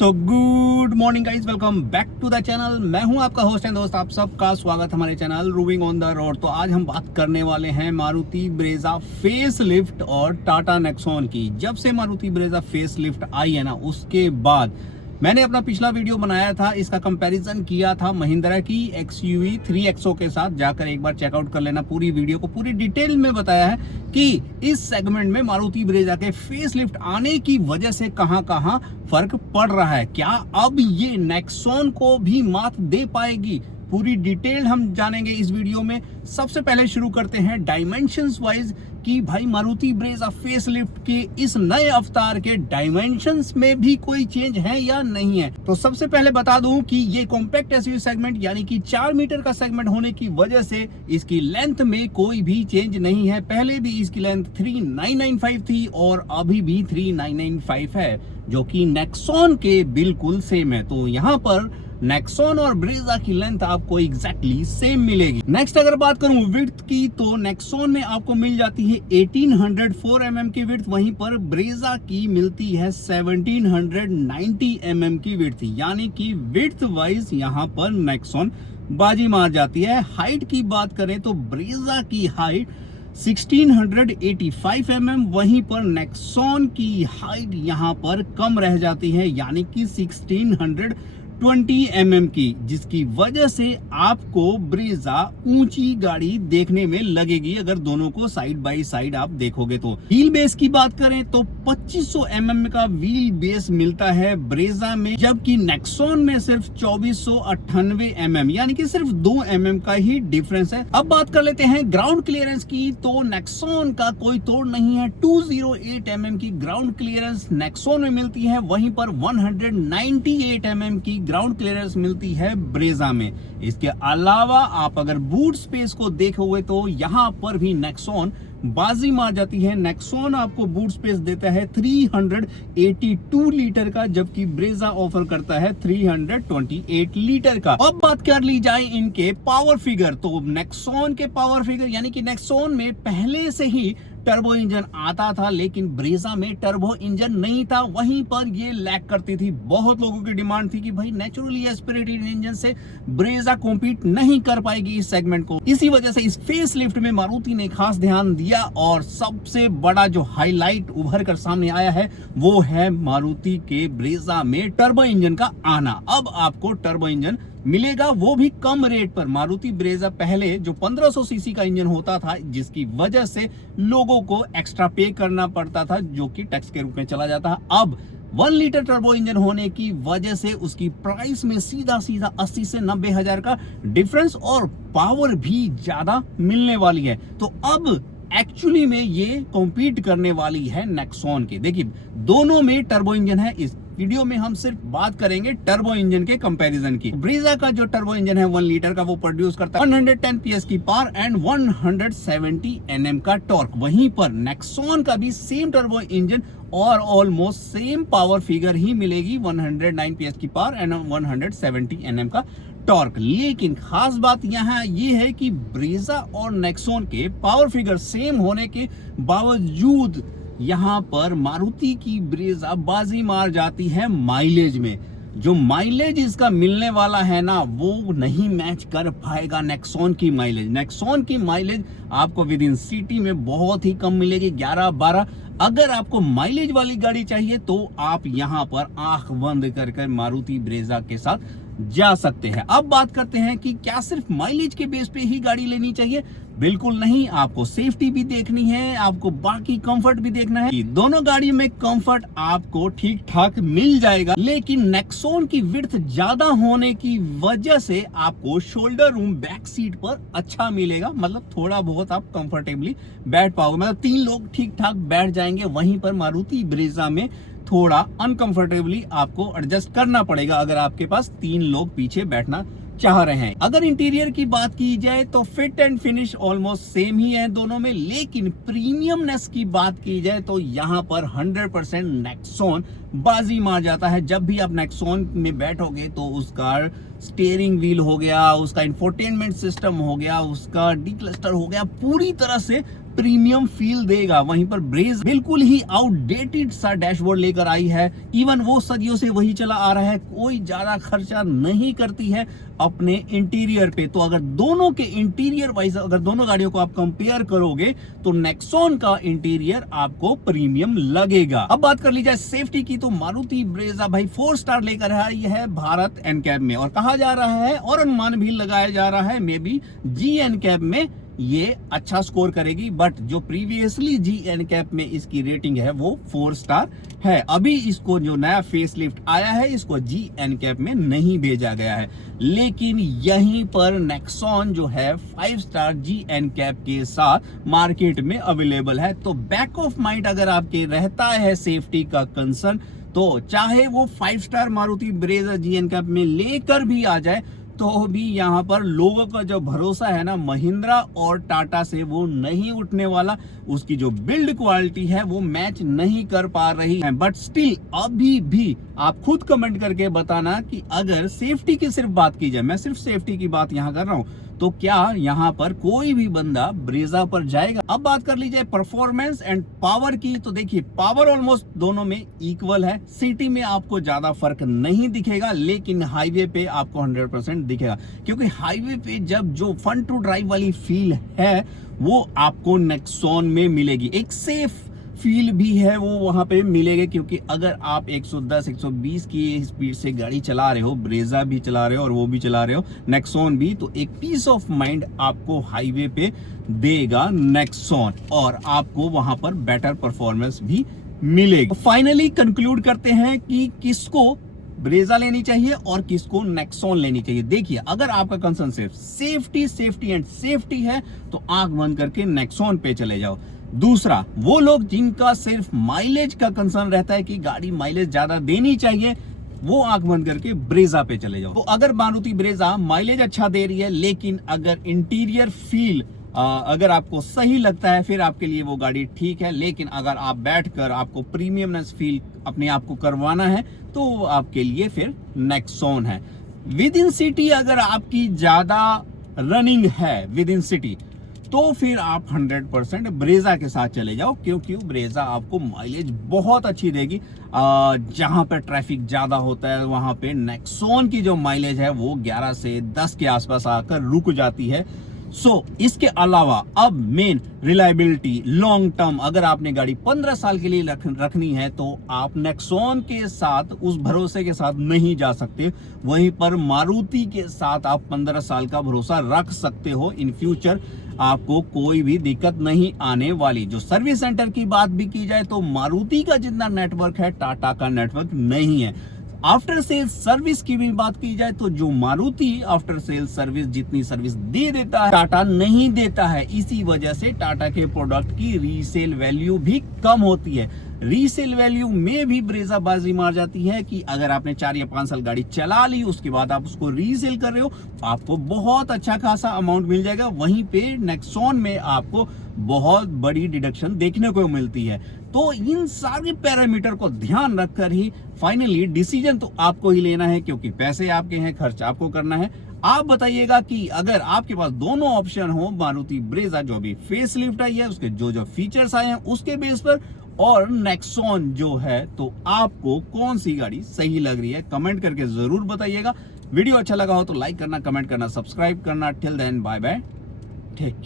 तो good morning guys, welcome back to the channel. मैं हूं आपका होस्ट एंड दोस्त, आप सबका स्वागत हमारे channel roving on the road. तो आज हम बात करने वाले हैं मारुति ब्रेजा फेस लिफ्ट और टाटा नेक्सॉन की। जब से मारुति ब्रेजा फेस लिफ्ट आई है ना, उसके बाद मैंने अपना पिछला वीडियो बनाया था, इसका कंपैरिजन किया था महिंद्रा की XUV 3XO के साथ। जाकर एक बार चेकआउट कर लेना, पूरी वीडियो को पूरी डिटेल में बताया है कि इस सेगमेंट में मारुति ब्रेजा के फेस लिफ्ट आने की वजह से कहां कहां फर्क पड़ रहा है। क्या अब ये नेक्सॉन को भी मात दे पाएगी, पूरी डिटेल हम जानेंगे इस वीडियो में। सबसे पहले शुरू करते हैं डायमेंशंस वाइज कि भाई मारुति ब्रेजा फेस लिफ्ट के इस नए अवतार के डायमेंशंस में भी कोई चेंज है या नहीं है। तो सबसे पहले बता दूं कि ये कॉम्पैक्ट एसयूवी सेगमेंट यानी कि 4 मीटर का सेगमेंट होने की वजह से इसकी लेंथ में कोई भी चेंज नहीं है। पहले भी इसकी लेंथ 3995 थी और अभी भी 3995 है, जो कि नेक्सॉन के बिल्कुल सेम है। तो यहाँ पर नेक्सॉन और ब्रेजा की लेंथ आपको एग्जैक्टली सेम मिलेगी। नेक्स्ट अगर बात करूं विड्थ की, तो नेक्सॉन में आपको मिल जाती है 1804 mm की विड्थ, वहीं पर ब्रेजा की मिलती है 1790 mm की विड्थ। यानी कि विड्थ वाइज यहां पर नेक्सॉन बाजी मार जाती है। हाइट की बात करें तो ब्रेजा की हाइट 1685 mm, वहीं पर नेक्सॉन की हाइट यहां पर कम रह जाती है, यानी कि 1620 mm की, जिसकी वजह से आपको ब्रेजा ऊंची गाड़ी देखने में लगेगी अगर दोनों को साइड बाय साइड आप देखोगे तो। व्हील बेस की बात करें तो 2500 mm का व्हील बेस मिलता है ब्रेजा में, जबकि नेक्सॉन में सिर्फ 2498 mm, यानी कि सिर्फ 2 mm का ही डिफरेंस है। अब बात कर लेते हैं ग्राउंड क्लियरेंस की, तो नेक्सॉन का कोई तोड़ नहीं है। 208 mm की ग्राउंड क्लियरेंस नेक्सॉन में मिलती है, वहीं पर 198 mm की ग्राउंड क्लियरेंस मिलती है ब्रेजा में। इसके अलावा आप अगर बूट स्पेस को देखोगे तो यहां पर भी नेक्सॉन बाजी मार जाती है। नेक्सॉन आपको बूट स्पेस देता है 382 लीटर का, जबकि ब्रेजा ऑफर करता है 328 लीटर का। अब बात कर ली जाए इनके पावर फिगर, तो नेक्सॉन के पावर फिगर यानी कि नेक्सॉन में पहले से ही टर्बो इंजन आता था, लेकिन ब्रेजा में टर्बो इंजन नहीं था, वहीं पर ये लैग करती थी। बहुत लोगों की डिमांड थी कि भाई नेचुरली एस्पिरेटेड इंजन से ब्रेजा कॉम्पीट नहीं कर पाएगी इस सेगमेंट को। इसी वजह से इस फेस लिफ्ट में मारुति ने खास ध्यान दिया और सबसे बड़ा जो हाईलाइट उभर कर सामने आया है वो है मारुति के ब्रेजा में टर्बो इंजन का आना। अब आपको टर्बो इंजन मिलेगा, वो भी कम रेट पर। मारुति ब्रेजा पहले जो 1500 सीसी का इंजन होता था, जिसकी वजह से लोगों को एक्स्ट्रा पे करना पड़ता था, जो कि टैक्स के रूप में चला जाता है। अब 1 लीटर टर्बो इंजन होने की वजह से उसकी प्राइस में सीधा 80 से 90 हजार का डिफरेंस और पावर भी ज्यादा मिलने वाली है। तो अब एक्चुअली में ये कॉम्पीट करने वाली है नेक्सॉन के। देखिए दोनों में टर्बो इंजन है। इस वीडियो में हम सिर्फ बात करेंगे टर्बो इंजन के कंपैरिजन की। ब्रेजा का जो टर्बो इंजन है 1 लीटर का, वो प्रोड्यूस करता है 110 PS की पावर एंड 170 Nm का टॉर्क। वहीं पर नेक्सॉन का भी सेम टर्बो इंजन और ऑलमोस्ट सेम पावर फिगर ही मिलेगी, 109 PS की पावर एंड 170 Nm का टॉर्क। लेकिन खास बात यहाँ ये है कि ब्रेजा और नेक्सॉन के पावर फिगर सेम होने के बावजूद यहाँ पर मारुति की ब्रेजा बाजी मार जाती है माइलेज में। जो माइलेज इसका मिलने वाला है ना, वो नहीं मैच कर पाएगा नेक्सॉन की माइलेज। नेक्सॉन की माइलेज आपको विद इन सिटी में बहुत ही कम मिलेगी, 11-12। अगर आपको माइलेज वाली गाड़ी चाहिए तो आप यहाँ पर आंख बंद कर मारुति ब्रेजा के साथ जा सकते हैं। अब बात करते हैं कि क्या सिर्फ माइलेज के बेस पे ही गाड़ी लेनी चाहिए? बिल्कुल नहीं, आपको सेफ्टी भी देखनी है, आपको बाकी कंफर्ट भी देखना है। दोनों गाड़ी में कंफर्ट आपको ठीक ठाक मिल जाएगा, लेकिन नेक्सॉन की विड्थ ज्यादा होने की वजह से आपको शोल्डर रूम बैक सीट पर अच्छा मिलेगा, मतलब थोड़ा बहुत आप कंफर्टेबली बैठ पाओगे, मतलब 3 लोग ठीक ठाक बैठ जाएंगे। वहीं पर मारुति ब्रेजा में थोड़ा अनकंफर्टेबली आपको एडजस्ट करना पड़ेगा अगर आपके पास 3 लोग पीछे बैठना चाह रहे हैं। अगर इंटीरियर की बात की जाए तो fit and finish almost same ही है दोनों में, लेकिन प्रीमियमनेस की बात की जाए तो यहाँ पर 100% नेक्सॉन बाजी मार जाता है। जब भी आप नेक्सॉन में बैठोगे तो उसका स्टीयरिंग व्हील हो गया, उसका इंफोटेनमेंट सिस्टम हो गया, उसका डी क्लस्टर हो गया, पूरी तरह से प्रीमियम फील देगा। वहीं पर ब्रेजा बिल्कुल ही आउटडेटेड सा डैशबोर्ड लेकर आई है। इवन वो सदियों से वही चला आ रहा है, कोई ज्यादा खर्चा नहीं करती है अपने इंटीरियर पे। तो अगर दोनों के इंटीरियर वाइज अगर दोनों गाड़ियों को आप कंपेयर करोगे तो नेक्सॉन का इंटीरियर आपको प्रीमियम लगेगा। अब बात कर ली जाए सेफ्टी की, तो मारुति ब्रेजा भाई 4 स्टार लेकर आई है भारत एनकैप में, और कहा जा रहा है और अनुमान भी लगाया जा रहा है मे बी जी एनकैप में ये अच्छा स्कोर करेगी। बट जो प्रीवियसली जी एनकैप में इसकी रेटिंग है वो 4 स्टार है। अभी इसको जो नया फेसलिफ्ट आया है इसको जी एनकैप में नहीं भेजा गया है, लेकिन यहीं पर नेक्सॉन जो है 5 स्टार जी एनकैप के साथ मार्केट में अवेलेबल है। तो बैक ऑफ माइंड अगर आपके रहता है सेफ्टी का कंसर्न, तो चाहे वो 5 स्टार मारुति ब्रेजा जी एनकैप में लेकर भी आ जाए तो भी यहाँ पर लोगों का जो भरोसा है ना महिंद्रा और टाटा से वो नहीं उठने वाला। उसकी जो बिल्ड क्वालिटी है वो मैच नहीं कर पा रही है। बट स्टिल अभी भी आप खुद कमेंट करके बताना कि अगर सेफ्टी की सिर्फ बात की जाए, मैं सिर्फ सेफ्टी की बात यहाँ कर रहा हूँ, तो क्या यहाँ पर कोई भी बंदा ब्रेजा पर जाएगा। अब बात कर ली जाए परफॉर्मेंस एंड पावर की, तो देखिए पावर ऑलमोस्ट दोनों में इक्वल है। सिटी में आपको ज्यादा फर्क नहीं दिखेगा, लेकिन हाईवे पे आपको 100% दिखेगा, क्योंकि हाईवे पे जब जो फन टू ड्राइव वाली फील है वो आपको नेक्सॉन में मिलेगी। एक सेफ फील भी है वो वहां पे मिलेगा, क्योंकि अगर आप 110-120 की स्पीड से गाड़ी चला रहे हो, ब्रेजा भी चला रहे हो और वो भी चला रहे हो नेक्सॉन भी, तो एक पीस ऑफ माइंड आपको हाईवे पे देगा नेक्सॉन, और आपको वहां पर बेटर परफॉर्मेंस भी मिलेगा। फाइनली कंक्लूड करते हैं कि किसको ब्रेजा लेनी चाहिए और किसको नेक्सॉन लेनी चाहिए। देखिए, अगर आपका कंसर्न सिर्फ सेफ्टी एंड सेफ्टी है तो आंख बंद करके नेक्सॉन पे चले जाओ। दूसरा, वो लोग जिनका सिर्फ माइलेज का कंसर्न रहता है कि गाड़ी माइलेज ज्यादा देनी चाहिए, वो आंख बंद करके ब्रेजा पे चले जाओ। तो अगर मारुति ब्रेजा माइलेज अच्छा दे रही है, लेकिन अगर इंटीरियर फील अगर आपको सही लगता है, फिर आपके लिए वो गाड़ी ठीक है। लेकिन अगर आप बैठकर आपको प्रीमियमनेस फील अपने आप को करवाना है तो आपके लिए फिर नेक्सॉन है। विद इन सिटी अगर आपकी ज्यादा रनिंग है विद इन सिटी, तो फिर आप 100% ब्रेजा के साथ चले जाओ, क्योंकि ब्रेजा आपको माइलेज बहुत अच्छी देगी। जहां पर ट्रैफिक ज्यादा होता है वहां पे नेक्सॉन की जो माइलेज है वो 11 से 10 के आसपास आकर रुक जाती है। इसके अलावा अब मेन रिलायबिलिटी, लॉन्ग टर्म, अगर आपने गाड़ी 15 साल के लिए रखनी है तो आप नेक्सॉन के साथ उस भरोसे के साथ नहीं जा सकते। वहीं पर मारुति के साथ आप 15 साल का भरोसा रख सकते हो। इन फ्यूचर आपको कोई भी दिक्कत नहीं आने वाली। जो सर्विस सेंटर की बात भी की जाए तो मारुति का जितना नेटवर्क है टाटा का नेटवर्क नहीं है। आफ्टर सेल्स सर्विस की भी बात की जाए तो जो मारुति आफ्टर सेल्स सर्विस जितनी सर्विस दे देता है टाटा नहीं देता है। इसी वजह से टाटा के प्रोडक्ट की रीसेल वैल्यू भी कम होती है। रीसेल वैल्यू में भी ब्रेजा बाजी मार जाती है कि अगर आपने 4 या 5 साल गाड़ी चला ली, उसके बाद आप उसको रीसेल कर रहे हो, आपको बहुत अच्छा खासा अमाउंट मिल जाएगा। वहीं पे नेक्सॉन में आपको बहुत बड़ी डिडक्शन देखने को मिलती है। तो इन सारे पैरामीटर को ध्यान रखकर ही फाइनली डिसीजन तो आपको ही लेना है, क्योंकि पैसे आपके हैं, खर्च आपको करना है। आप बताइएगा कि अगर आपके पास दोनों ऑप्शन हो, मारुति ब्रेजा जो अभी फेस लिफ्ट आई है उसके जो फीचर्स आए हैं उसके बेस पर, और नेक्सॉन जो है, तो आपको कौन सी गाड़ी सही लग रही है कमेंट करके जरूर बताइएगा। वीडियो अच्छा लगा हो तो लाइक करना, कमेंट करना, सब्सक्राइब करना। Till then bye bye, take care.